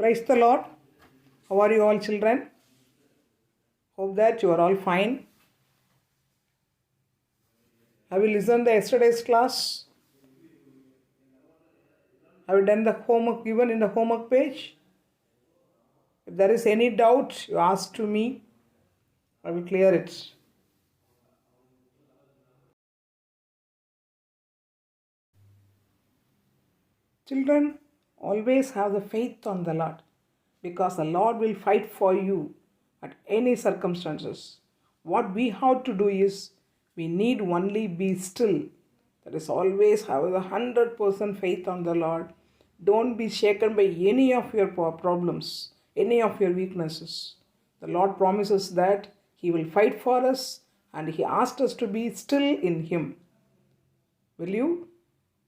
Praise the Lord. How are you all, children? Hope that you are all fine. Have you listened to yesterday's class? Have you done the homework given in the homework page? If there is any doubt, you ask to me. I will clear it. Children, always have the faith on the Lord, because the Lord will fight for you at any circumstances. What we have to do is, we need only be still. That is, always have the 100% faith on the Lord. Don't be shaken by any of your problems, any of your weaknesses. The Lord promises that He will fight for us, and He asked us to be still in Him. Will you?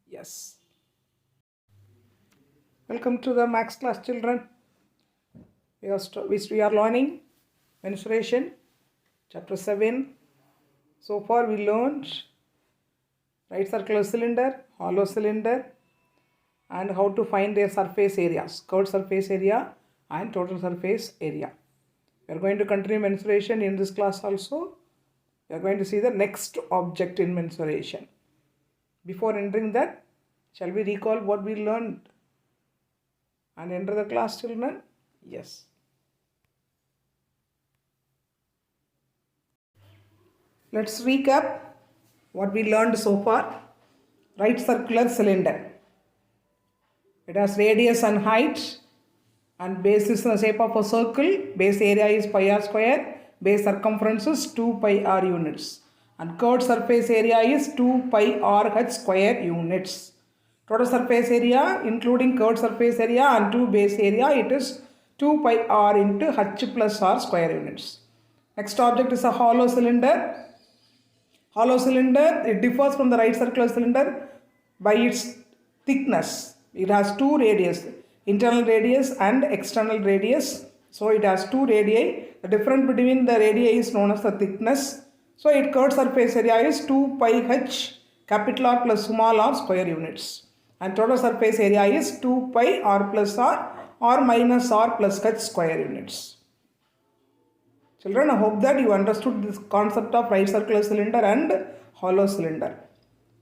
Yes. Welcome to the Max class, children. We are learning mensuration, chapter 7. So far we learned right circular cylinder, hollow cylinder, and how to find their surface areas, curved surface area and total surface area. We are going to continue mensuration in this class also. We are going to see the next object in mensuration. Before entering that, shall we recall what we learned and enter the class, children? Yes. Let's recap what we learned so far. Right circular cylinder. It has radius and height, and base is in the shape of a circle. Base area is pi r square. Base circumference is 2 pi r units. And curved surface area is 2 pi r h square units. Total surface area, including curved surface area and 2 base area, it is 2 pi r into h plus r square units. Next object is a hollow cylinder. Hollow cylinder, it differs from the right circular cylinder by its thickness. It has two radius, internal radius and external radius. So it has two radii. The difference between the radii is known as the thickness. So its curved surface area is 2 pi h capital R plus small r square units. And total surface area is 2 pi r plus r minus r plus h square units. Children, I hope that you understood this concept of right circular cylinder and hollow cylinder.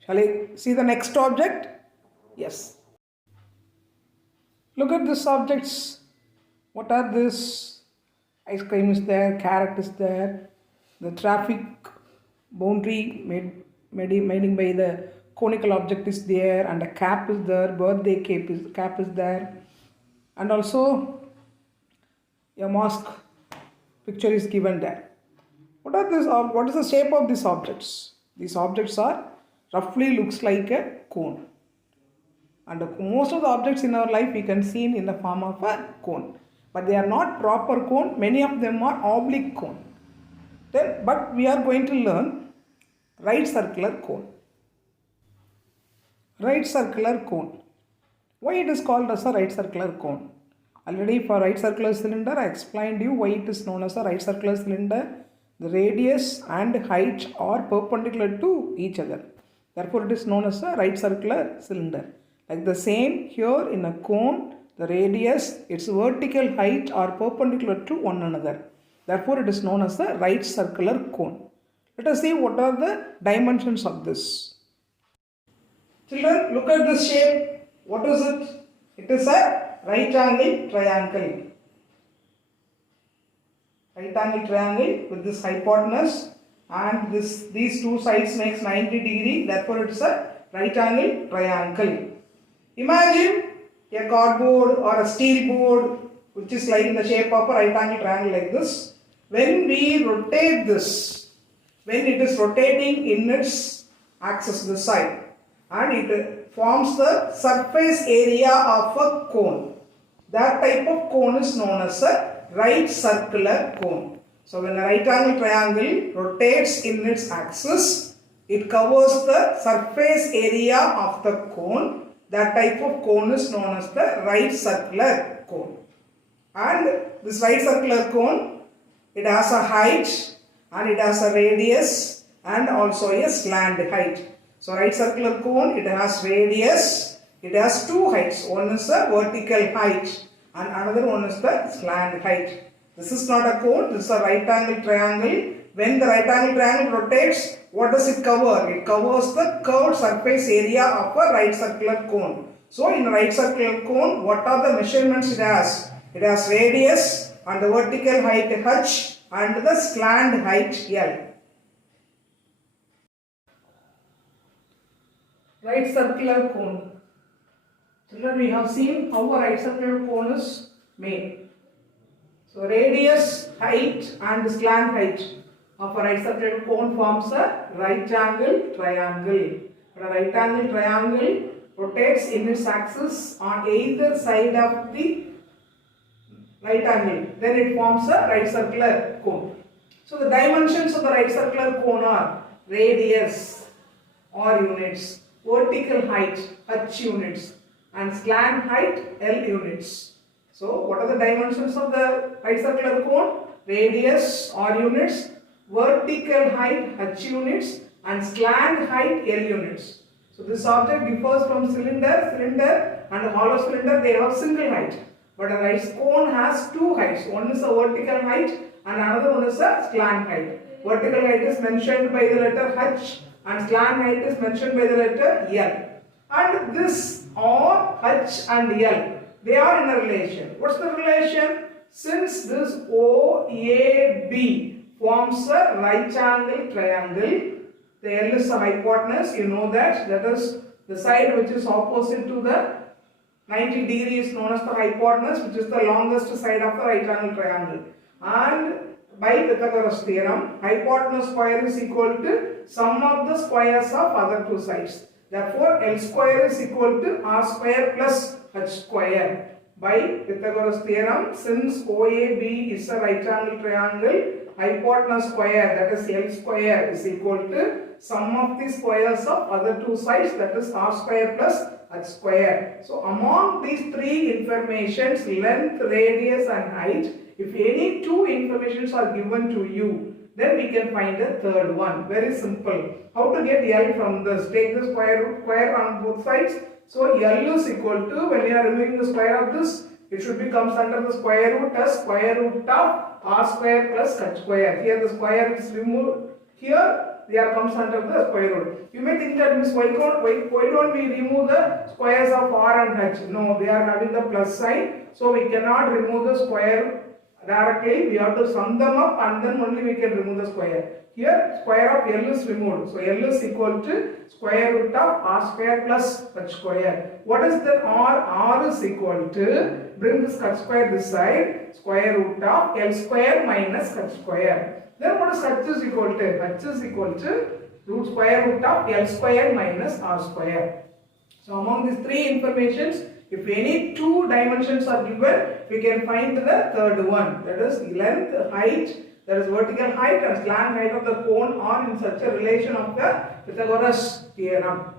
Shall I see the next object? Yes. Look at these objects. What are this? Ice cream is there, carrot is there. The traffic boundary made by the conical object is there, and a cap is there, birthday cap is there, and also a mosque picture is given there. What is the shape of these objects? These objects are roughly looks like a cone. And most of the objects in our life we can see in the form of a cone. But they are not proper cone. Many of them are oblique cone. But we are going to learn right circular cone. Right circular cone. Why it is called as a right circular cone? Already for right circular cylinder, I explained you why it is known as a right circular cylinder. The radius and height are perpendicular to each other. Therefore, it is known as a right circular cylinder. Like the same here in a cone, the radius, its vertical height are perpendicular to one another. Therefore, it is known as the right circular cone. Let us see what are the dimensions of this. Children, look at this shape. What is it? It is a right angle triangle. Right angle triangle with this hypotenuse, and these two sides makes 90 degree. Therefore, it is a right angle triangle. Imagine a cardboard or a steel board which is like in the shape of a right angle triangle like this. When we rotate this, when it is rotating in its axis this side, and it forms the surface area of a cone. That type of cone is known as a right circular cone. So when a right angle triangle rotates in its axis, it covers the surface area of the cone. That type of cone is known as the right circular cone. And this right circular cone, it has a height and it has a radius and also a slant height. So right circular cone, it has radius, it has two heights. One is a vertical height and another one is the slant height. This is not a cone, this is a right angle triangle. When the right angle triangle rotates, what does it cover? It covers the curved surface area of a right circular cone. So in a right circular cone, what are the measurements it has? It has radius and the vertical height h and the slant height L. Right circular cone. Children, we have seen how a right circular cone is made. So radius, height and slant height of a right circular cone forms a right angle triangle. A right angle triangle rotates in its axis on either side of the right angle. Then it forms a right circular cone. So the dimensions of the right circular cone are radius or units, vertical height h units and slant height L units. So what are the dimensions of the right circular cone? Radius or units, vertical height h units and slant height L units. So this object differs from cylinder and a hollow cylinder, they have single height. But a right cone has two heights. One is a vertical height and another one is a slant height. Vertical height is mentioned by the letter h and slant height is mentioned by the letter L. And this or h and L, they are in a relation. What's the relation? Since this OAB forms a right angle triangle, the L is a hypotenuse, you know that is the side which is opposite to the 90 degree is known as the hypotenuse, which is the longest side of the right angle triangle. And by Pythagoras theorem, hypotenuse square is equal to sum of the squares of other two sides. Therefore, L square is equal to R square plus H square. By Pythagoras theorem, since OAB is a right angle triangle, hypotenuse square, that is L square, is equal to sum of the squares of other two sides, that is R square plus H square. So among these three informations, length, radius and height, if any two informations are given to you, then we can find the third one. Very simple. How to get L from this? Take the square on both sides. So L is equal to, when we are removing the square of this, it should be comes under the square root as square root of R square plus H square. Here the square is removed. Here there comes under the square root. You may think that why don't we remove the squares of R and H? No, they are having the plus sign. So we cannot remove the square directly. We have to sum them up and then only we can remove the square. Here square of L is removed. So L is equal to square root of R square plus H square. What is the R? R is equal to, bring this H square this side, square root of L square minus H square. Then what is H is equal to? H is equal to square root of L square minus R square. So among these three informations, if any two dimensions are given, we can find the third one, that is length, height, that is vertical height and slant height of the cone are in such a relation of the Pythagoras theorem.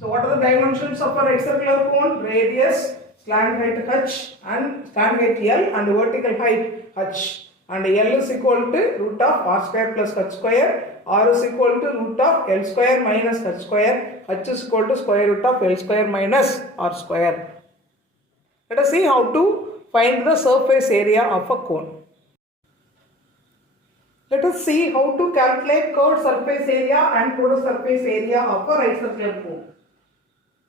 So what are the dimensions of a right circular cone? Radius, slant height h and slant height L and vertical height h. And L is equal to root of R square plus H square, R is equal to root of L square minus H square, H is equal to square root of L square minus R square. Let us see how to find the surface area of a cone. Let us see how to calculate curved surface area and total surface area of a right circular cone.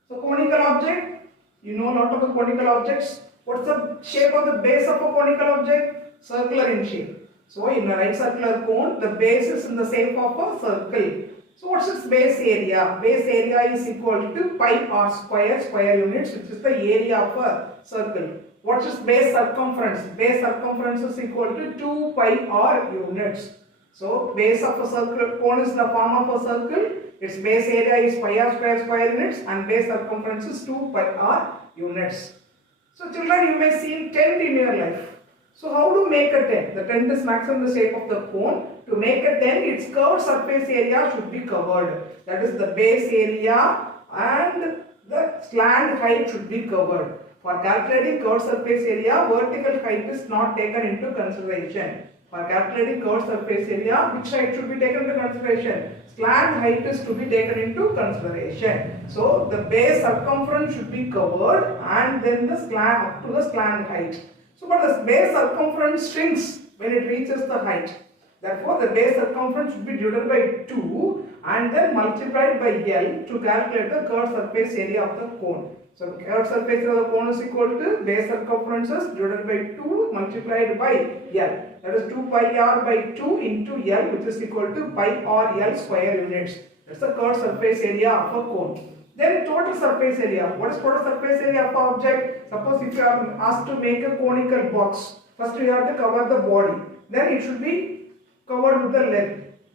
So conical object, you know a lot of the conical objects. What's the shape of the base of a conical object? Circular in shape. So in a right circular cone, the base is in the shape of a circle. So what's its base area? Base area is equal to pi r square, square units, which is the area of a circle. What's its base circumference? Base circumference is equal to 2 pi r units. So base of a circular cone is the form of a circle. Its base area is pi r square, square units, and base circumference is 2 pi r units. So children, you may see tent in your life. So how to make a tent? The tent is maximum the shape of the cone. To make a tent, its curved surface area should be covered. That is the base area and the slant height should be covered. For calculating curved surface area, vertical height is not taken into consideration. For calculating curved surface area, which height should be taken into consideration? slant height is to be taken into consideration. So the base circumference should be covered and then the slant up to the slant height. So but the base circumference shrinks when it reaches the height. Therefore the base circumference should be divided by 2 and then multiplied by L to calculate the curved surface area of the cone. So the curved surface area of the cone is equal to base circumferences divided by 2 multiplied by L. That is 2 pi r by 2 into L, which is equal to pi r L square units. That's the curved surface area of a cone. Then total surface area. What is total surface area of the object? Suppose if you are asked to make a conical box, first you have to cover the body. Then it should be covered with the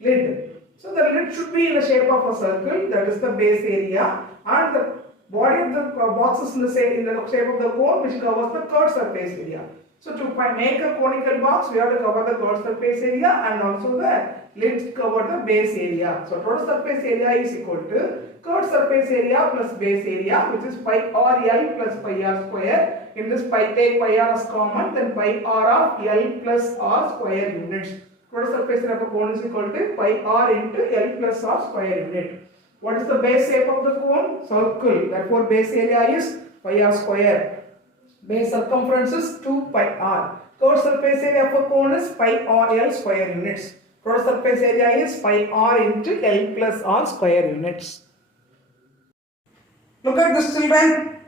lid. So the lid should be in the shape of a circle, that is the base area, and the body of the box is in the shape of the cone, which covers the curved surface area. So to make a conical box, we have to cover the curved surface area and also the lid cover the base area. So total surface area is equal to curved surface area plus base area, which is pi r L plus pi r square. In this take pi r as common, then pi r of L plus r square units. Total surface area of a cone is equal to pi r into L plus r square unit. What is the base shape of the cone? Circle. Therefore base area is pi r square. Base circumference is 2 pi r. Curved surface area of a cone is pi r L square units. Total surface area is pi r into L plus r square units. Look at this, children.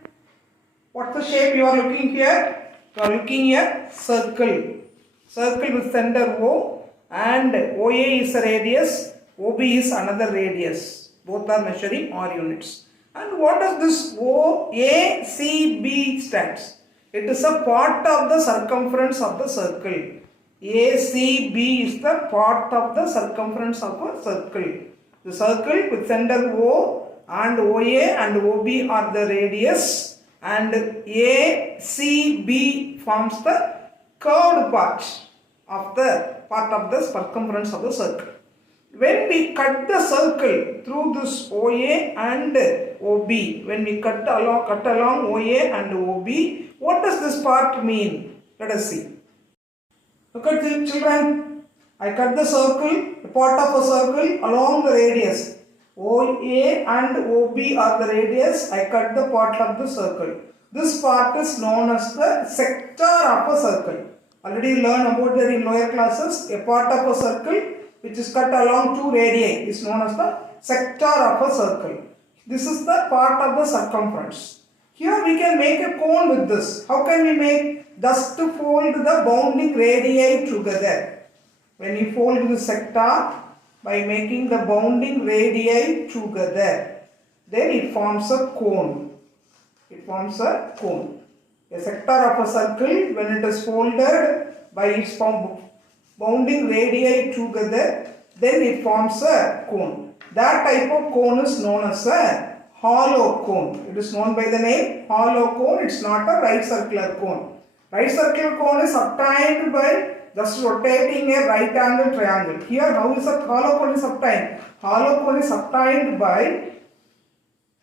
What's the shape you are looking here? You are looking here circle. Circle with center O and OA is a radius, OB is another radius. Both are measuring r units. And what does this OACB stands? It is a part of the circumference of the circle. ACB is the part of the circumference of a circle. The circle with center O and OA and OB are the radius, and ACB forms the curved part of the circumference of the circle. When we cut the circle through this OA and OB, when we cut along OA and OB, what does this part mean? Let us see. Look at the children. I cut the circle, the part of a circle along the radius. OA and OB are the radius. I cut the part of the circle. This part is known as the sector of a circle. Already learned about that in lower classes. A part of a circle which is cut along two radii is known as the sector of a circle. This is the part of the circumference. Here we can make a cone with this. How can we make? Thus to fold the bounding radii together. When you fold the sector by making the bounding radii together, then it forms a cone. It forms a cone. A sector of a circle, when it is folded by its bounding radii together, then it forms a cone. That type of cone is known as a hollow cone. It is known by the name hollow cone. It is not a right circular cone. Right circular cone is obtained by just rotating a right angle triangle. Here, how is a hollow cone is obtained? Hollow cone is obtained by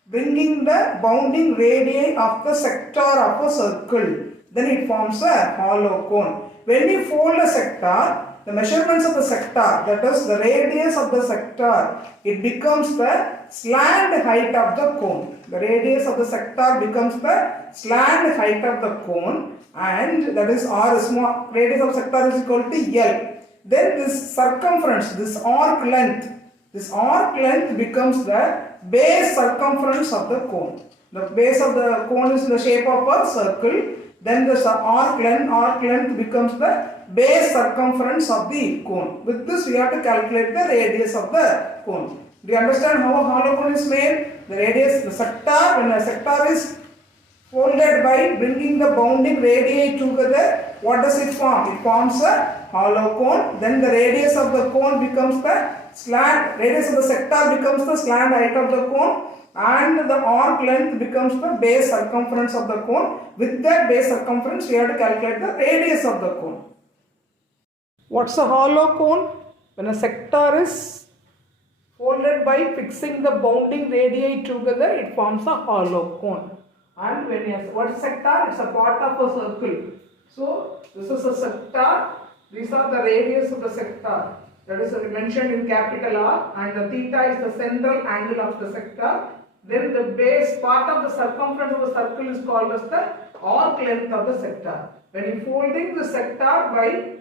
bringing the bounding radii of the sector of a circle. Then it forms a hollow cone. When we fold a sector, the measurements of the sector, that is the radius of the sector, it becomes the slant height of the cone. The radius of the sector becomes the slant height of the cone, and that is r small, radius of sector is equal to L. Then this circumference, this arc length becomes the base circumference of the cone. The base of the cone is in the shape of a circle. Then the arc length becomes the base circumference of the cone. With this we have to calculate the radius of the cone. Do you understand how a hollow cone is made? The radius, the sector, when a sector is folded by bringing the bounding radii together, what does it form? It forms a hollow cone. Then the radius of the cone becomes the radius of the sector becomes the slant height of the cone, and the arc length becomes the base circumference of the cone. With that base circumference, we have to calculate the radius of the cone. What's a hollow cone? When a sector is folded by fixing the bounding radii together, it forms a hollow cone. And what is sector? It's a part of a circle. So this is a sector. These are the radius of the sector. that is mentioned in capital R, and the theta is the central angle of the sector. Then the base part of the circumference of the circle is called as the arc length of the sector. When you folding the sector by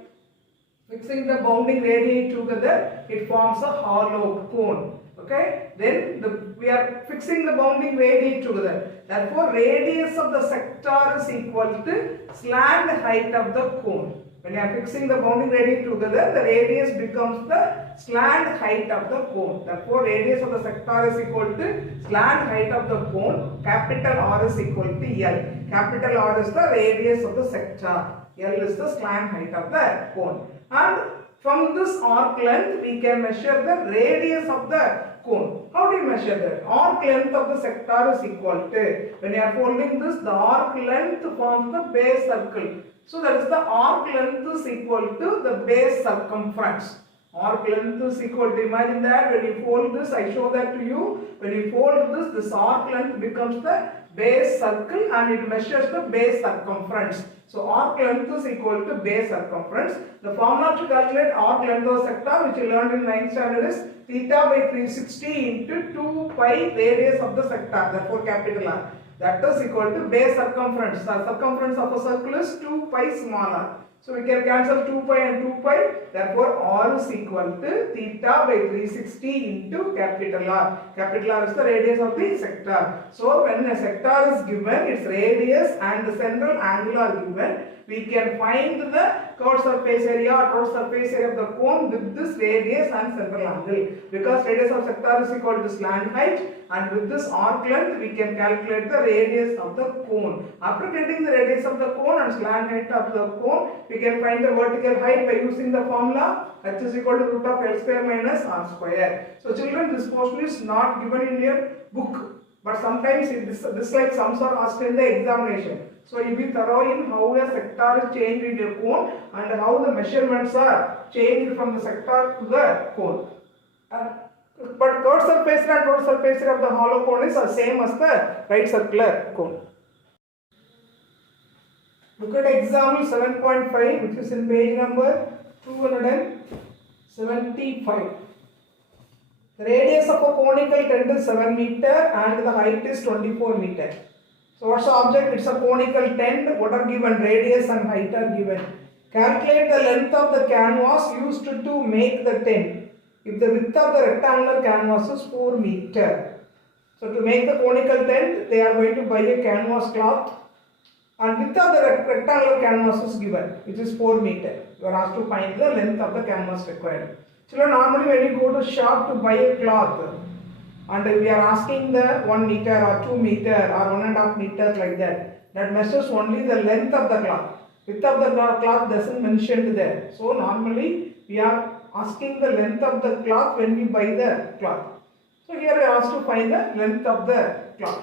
fixing the bounding radii together, it forms a hollow cone. Okay, then we are fixing the bounding radii together. Therefore, radius of the sector is equal to slant height of the cone. When you are fixing the bounding radii together, the radius becomes the slant height of the cone. Therefore, radius of the sector is equal to slant height of the cone. Capital R is equal to L. Capital R is the radius of the sector. L is the slant height of the cone. And from this arc length, we can measure the radius of the cone. How do you measure that? Arc length of the sector is equal to, when you are folding this, the arc length forms the base circle. So that is the arc length is equal to the base circumference. Arc length is equal to, imagine that when you fold this, I show that to you. When you fold this arc length becomes the base circle and it measures the base circumference. So arc length is equal to base circumference. The formula to calculate arc length of sector, which you learned in 9th standard, is theta by 360 into 2 pi radius of the sector, therefore capital R. That is equal to base circumference. The circumference of a circle is 2 pi smaller. So we can cancel 2 pi and 2 pi. Therefore, R is equal to theta by 360 into capital R. Capital R is the radius of the sector. So when a sector is given, its radius and the central angle are given, we can find the curved surface area or total surface area of the cone with this radius and central angle. Because radius of sector is equal to slant height, and with this arc length we can calculate the radius of the cone. After getting the radius of the cone and slant height of the cone, we can find the vertical height by using the formula h is equal to root of L square minus R square. So children, this portion is not given in your book, but sometimes this like sums are asked in the examination. So you be thorough in how a sector is changed in your cone and how the measurements are changed from the sector to the cone. But curved surface and total surface area of the hollow cone is the same as the right circular cone. Look at example 7.5, which is in page number 275. The radius of a conical tent is 7 meter and the height is 24 meter. So what's the object? It's a conical tent. What are given? Radius and height are given. Calculate the length of the canvas used to make the tent. If the width of the rectangular canvas is 4 meter. So to make the conical tent, they are going to buy a canvas cloth. And width of the rectangular canvas is given, which is 4 meter. You are asked to find the length of the canvas required. Children, normally when you go to shop to buy a cloth, and we are asking the 1 meter or 2 meter or 1.5 meters like that measures only the length of the cloth. Width of the cloth doesn't mention there. So normally we are asking the length of the cloth when we buy the cloth. So here we are asked to find the length of the cloth.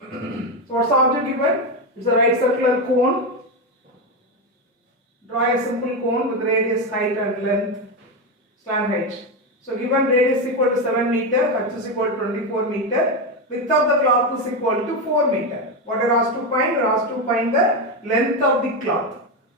So what's the object given? It's a right circular cone. Draw a simple cone with radius, height and length, slant height. So given radius equal to 7 meter, height is equal to 24 meter, width of the cloth is equal to 4 meter. What are asked to find? We are asked to find the length of the cloth.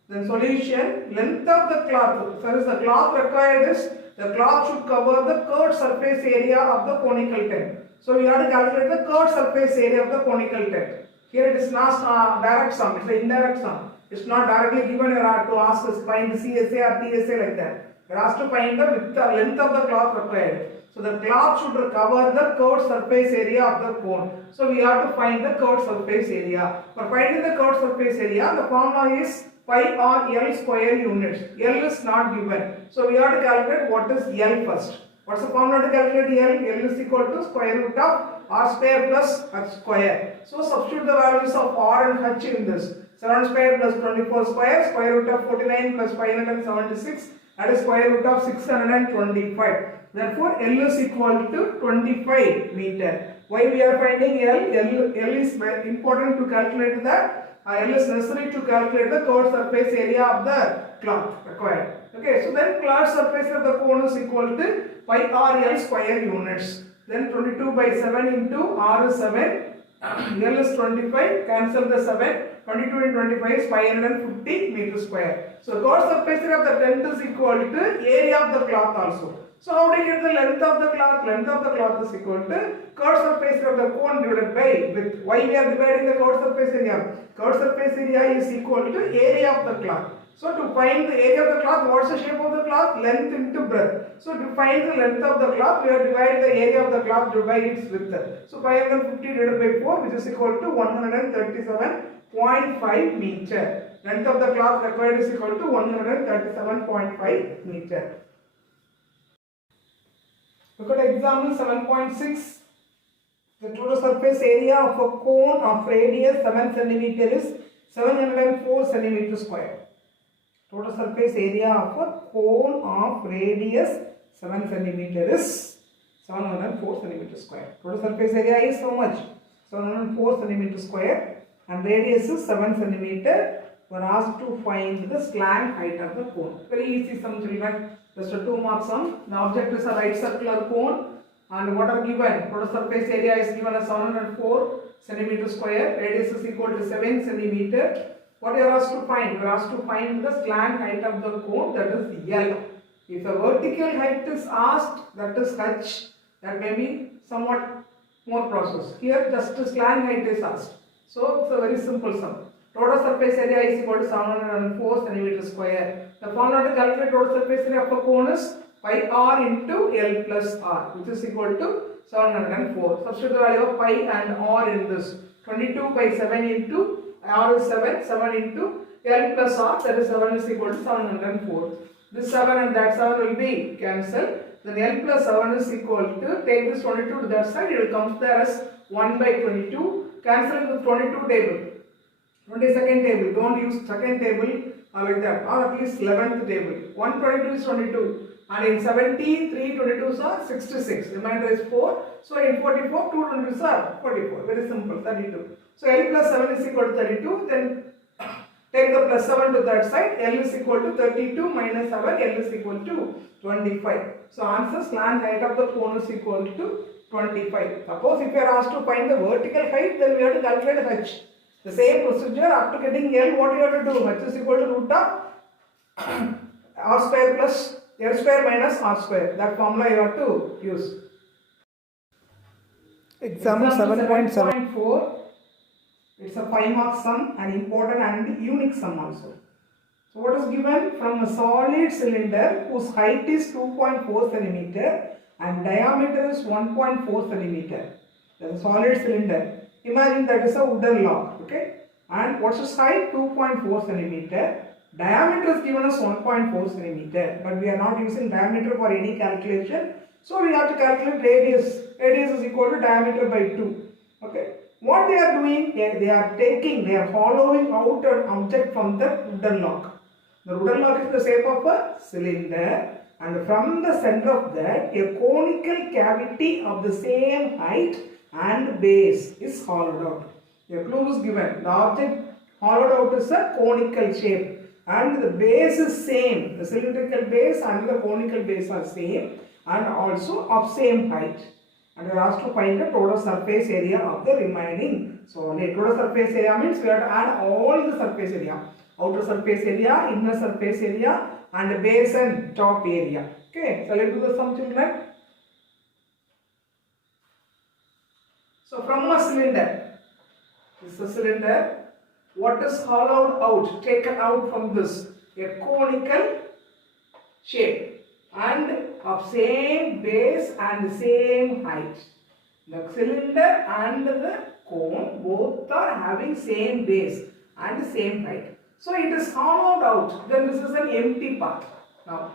Then solution, length of the cloth. So the cloth required is, the cloth should cover the curved surface area of the conical tent. So we have to calculate the curved surface area of the conical tent. Here it is not direct sum, it's an indirect sum. It's not directly given. You have to ask us find the CSA or TSA like that. You are asked to find the length of the cloth required. So the cloth should cover the curved surface area of the cone. So we have to find the curved surface area. For finding the curved surface area, the formula is pi r L square units. L is not given. So we have to calculate what is L first. What's the formula to calculate L? L is equal to square root of R square plus H square. So substitute the values of R and H in this. 7 square plus 24 square, square root of 49 plus 576, that is square root of 625. Therefore, L is equal to 25 meter. Why we are finding L? L is very important to calculate that. L is necessary to calculate the curved surface area of the cloth required. Okay, so then curved surface of the cone is equal to pi r L square units. Then 22 by 7 into R is 7, L is 25, cancel the 7, 22 and 25 is 550 meter square. So chord surface area of the tent is equal to area of the cloth also. So how do you get the length of the cloth? Length of the cloth is equal to chord surface area of the cone divided by width. Why we are dividing the chord surface area? Chord surface area is equal to area of the cloth. So to find the area of the cloth, what's the shape of the cloth? Length into breadth. So to find the length of the cloth, we have divided the area of the cloth by its width. So 550 divided by 4, which is equal to 137.5 meter. Length of the cloth required is equal to 137.5 meter. Look at example 7.6. The total surface area of a cone of radius 7 cm is 704 cm square. Total surface area of a cone of radius 7 cm is 704 cm square. Total surface area is how much? 704 cm square and radius is 7 cm. We are asked to find the slant height of the cone. Very easy sum, children. Just a 2 mark sum. The object is a right circular cone and what are given? Total surface area is given as 704 cm square. Radius is equal to 7 cm. What you are asked to find? You are asked to find the slant height of the cone, that is L. If a vertical height is asked, that is H, that may be somewhat more process. Here just the slant height is asked. So it's a very simple sum. Total surface area is equal to 704 cm square. The formula to calculate total surface area of a cone is pi r into L plus r, which is equal to 704. Substitute the value of pi and r in this. 22 by 7 into r is 7, 7 into L plus r, that is 7 is equal to 704. This 7 and that 7 will be cancelled. Then L plus 7 is equal to, take this 22 to that side, it will come there as 1 by 22. Cancel the 22 table. 22nd table, don't use second table like that, or at least 11th table. 122 is 22. And in 17, 3 22s are 66. Remainder is 4. So in 44, 2 22s are 44. Very simple, 32. So L plus 7 is equal to 32. Then take the plus 7 to that side. L is equal to 32 minus 7. L is equal to 25. So answer slant height of the cone is equal to 25. Suppose if you are asked to find the vertical height, then we have to calculate H. The same procedure after getting L, what you have to do? H is equal to root of r square plus L square minus r square. That formula you have to use. Example 7.4. It's a 5 mark sum, an important and unique sum also. So what is given? From a solid cylinder whose height is 2.4 cm and diameter is 1.4 cm. That is a solid cylinder. Imagine that is a wooden log, okay? And what's its height? 2.4 cm. Diameter is given as 1.4 cm, but we are not using diameter for any calculation. So we have to calculate radius. Radius is equal to diameter by 2. Okay. What they are doing? They are hollowing out an object from the wooden log. The wooden log is the shape of a cylinder, and from the center of that, a conical cavity of the same height and base is hollowed out. A clue is given. The object hollowed out is a conical shape and the base is same. The cylindrical base and the conical base are same and also of same height. And we are asked to find the total surface area of the remaining solid. Total surface area means we have to add all the surface area. Outer surface area, inner surface area and base and top area. Okay, so let's do the sum, children. So from a cylinder, this is a cylinder, what is hollowed out, taken out from this? A conical shape and of same base and same height. The cylinder and the cone both are having same base and same height. So it is hollowed out, then this is an empty part now.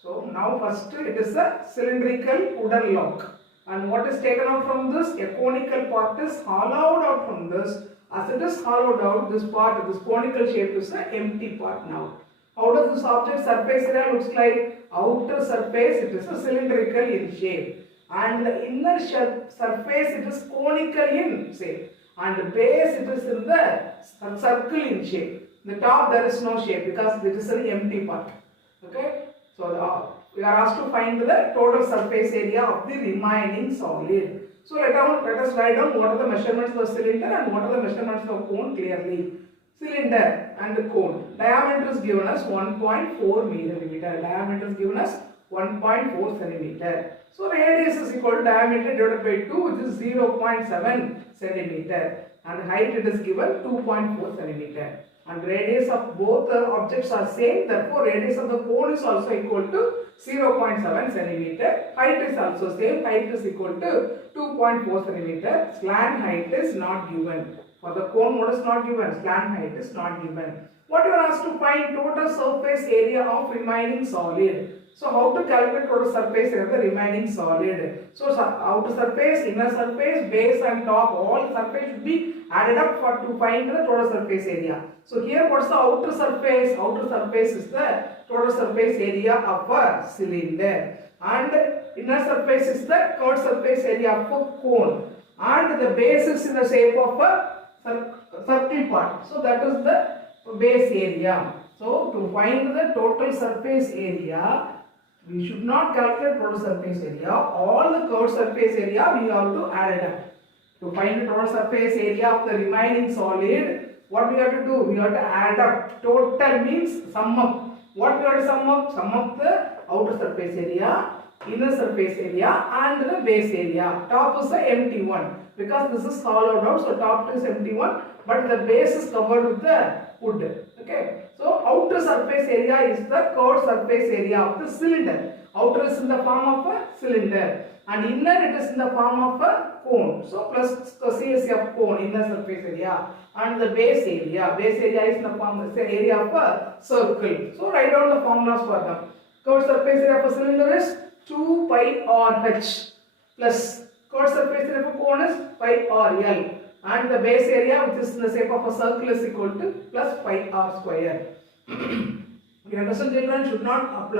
So now first it is a cylindrical wooden log. And what is taken out from this? A conical part is hollowed out from this. As it is hollowed out, this part, this conical shape is an empty part now. How does this object surface area looks like? Outer surface, it is a cylindrical in shape. And the inner surface, it is conical in shape. And the base, it is in the circle in shape. The top, there is no shape because it is an empty part. Okay? So we are asked to find the total surface area of the remaining solid. So let us write down what are the measurements of the cylinder and what are the measurements of cone clearly. Cylinder and the cone. Diameter is given as 1.4 millimeter. Diameter is given as 1.4 centimeter. So radius is equal to diameter divided by 2, which is 0.7 centimeter. And height it is given 2.4 centimeter. And radius of both the objects are same, therefore radius of the cone is also equal to 0.7 centimeter. Height is also same, height is equal to 2.4 centimeter. Slant height is not given. For the cone, what is not given? Slant height is not given. What you are asked to find? Total surface area of remaining solid. So how to calculate total surface area of the remaining solid? So outer surface, inner surface, base and top, all surface should be added up to find the total surface area. So here what's the outer surface? Outer surface is the total surface area of a cylinder. And inner surface is the curved surface area of a cone. And the base is in the shape of a circle part. So that is the base area. So to find the total surface area, we should not calculate total surface area. All the curved surface area we have to add it up. To find the total surface area of the remaining solid, what we have to do? We have to add up. Total means sum up. What we have to sum up? Sum up the outer surface area, inner surface area and the base area. Top is the empty one because this is hollowed out, so top is empty one, but the base is covered with the wood. Okay. So outer surface area is the curved surface area of the cylinder. Outer is in the form of a cylinder and inner it is in the form of a cone. So plus CSF cone, inner surface area, and the base area. Base area is in the form of the area of a circle. So write down the formulas for them. Curved surface area of a cylinder is 2 pi r h plus curved surface area of a cone is pi r l. And the base area, which is in the shape of a circle, is equal to plus pi r square. You understand, children? Should not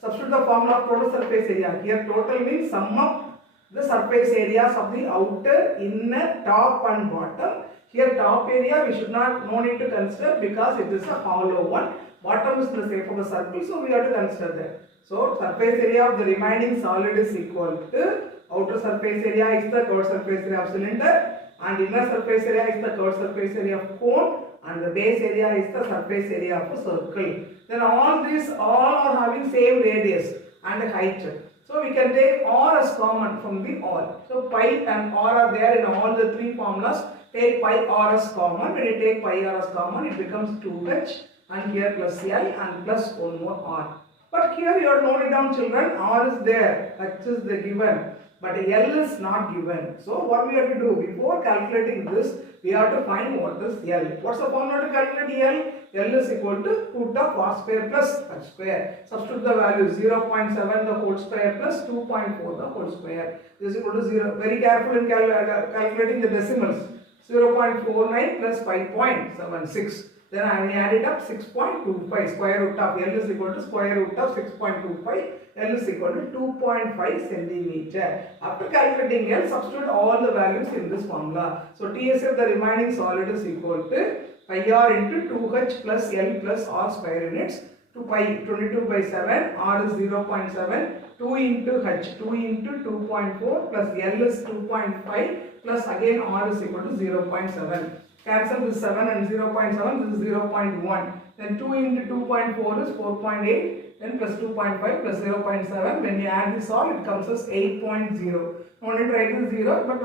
substitute the formula of total surface area. Here total means sum up the surface areas of the outer, inner, top and bottom. Here top area we should not, no need to consider because it is a hollow one. Bottom is in the shape of a circle, so we have to consider that. So surface area of the remaining solid is equal to outer surface area is the curved surface area of cylinder, and inner surface area is the curved surface area of cone, and the base area is the surface area of a circle. Then all these are having same radius and height. So we can take r as common from the all. So pi and r are there in all the three formulas. Take pi r as common. When you take pi r as common, it becomes 2h and here plus l and plus one more r. But here you are noting down, children, r is there, h is the given, but L is not given. So what we have to do before calculating this, we have to find what is L. What's the formula to calculate L? L is equal to root of r square plus h square. Substitute the value 0.7 the whole square plus 2.4 the whole square. This is equal to 0. Very careful in calculating the decimals. 0.49 plus 5.76. Then I add it up 6.25. Square root of L is equal to square root of 6.25. L is equal to 2.5 centimeter. After calculating L, substitute all the values in this formula. So TSF, the remaining solid, is equal to pi r into 2h plus L plus r square units. 2 pi 22 by 7, r is 0.7, 2 into h, 2 into 2.4 plus L is 2.5 plus again r is equal to 0.7. Cancel this 7 and 0.7, this is 0.1. Then 2 into 2.4 is 4.8, then plus 2.5 plus 0.7. When you add this all, it comes as 8.0. Only write the 0, but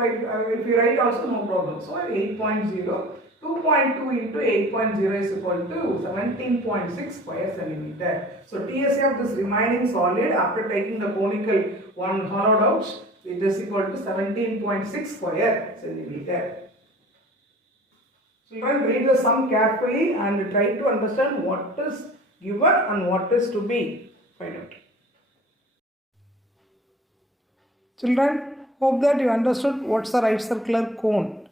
if you write also, no problem. So 8.0. 2.2 into 8.0 is equal to 17.6 square centimeter. So TSA of this remaining solid after taking the conical one hollowed out, it is equal to 17.6 square centimeter. Children, read the sum carefully and try to understand what is given and what is to be find out. Children, hope that you understood what's the right circular cone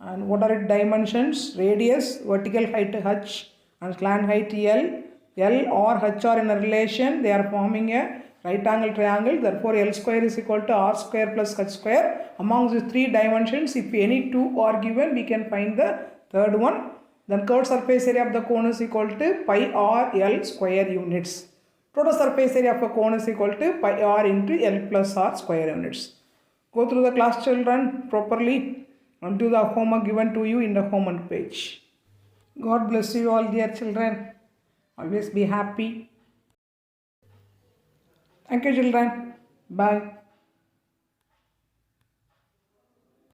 and what are its dimensions, radius, vertical height h and slant height L. L or h are in a relation, they are forming a right angle triangle, therefore L square is equal to r square plus h square. Among the three dimensions, if any two are given, we can find the third one. Then curved surface area of the cone is equal to pi r L square units. Total surface area of a cone is equal to pi r into L plus r square units. Go through the class, children, properly and do the homework given to you in the homework page. God bless you all, dear children. Always be happy. Thank you, children. Bye.